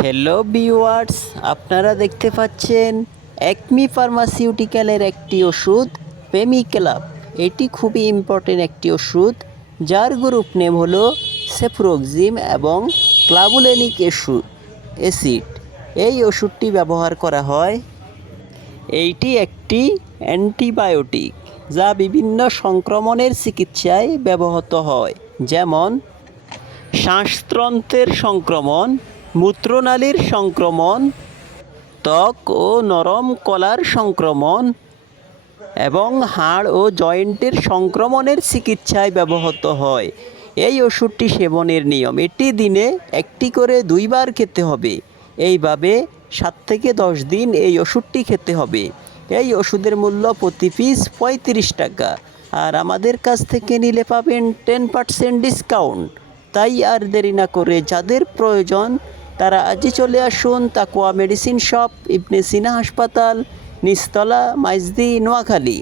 Hello viewers, আপনারা দেখতে পাচ্ছেন একমি ফার্মাসিউটিক্যালের একটি ওষুধ পেমিক্যালাপ। এটি খুবই ইম্পর্টেন্ট একটি ওষুধ, যার গ্রুপ নেম হলো সেফ্রোক্সিম এবং ক্লাবুলেনিক অ্যাসিড। এই ওষুধটি ব্যবহার করা হয়। এইটি একটি অ্যান্টিবায়োটিক যা বিভিন্ন সংক্রমণের চিকিৎসায় ব্যবহৃত হয়, যেমন শ্বাসতন্ত্রের সংক্রমণ, মূত্রনালীর সংক্রমণ, ত্বক ও নরম কলার সংক্রমণ এবং হাড় ও জয়েন্টের সংক্রমণের চিকিৎসায় ব্যবহৃত হয়। এই ওষুধটি সেবনের নিয়ম: এটি দিনে একটি করে 2 বার খেতে হবে। এইভাবে 7 থেকে 10 দিন এই ওষুধটি খেতে হবে। এই ওষুধের মূল্য প্রতি পিস 35 টাকা, আর আমাদের কাছ থেকে নিলে পাবেন 10% ডিসকাউন্ট। তাই আর দেরি না করে যাদের প্রয়োজন তারা আজই চলে আসুন তাকওয়া মেডিসিন শপ, ইবনে সিনা হাসপাতাল, নিচতলা, মাইজদি, নোয়াখালী।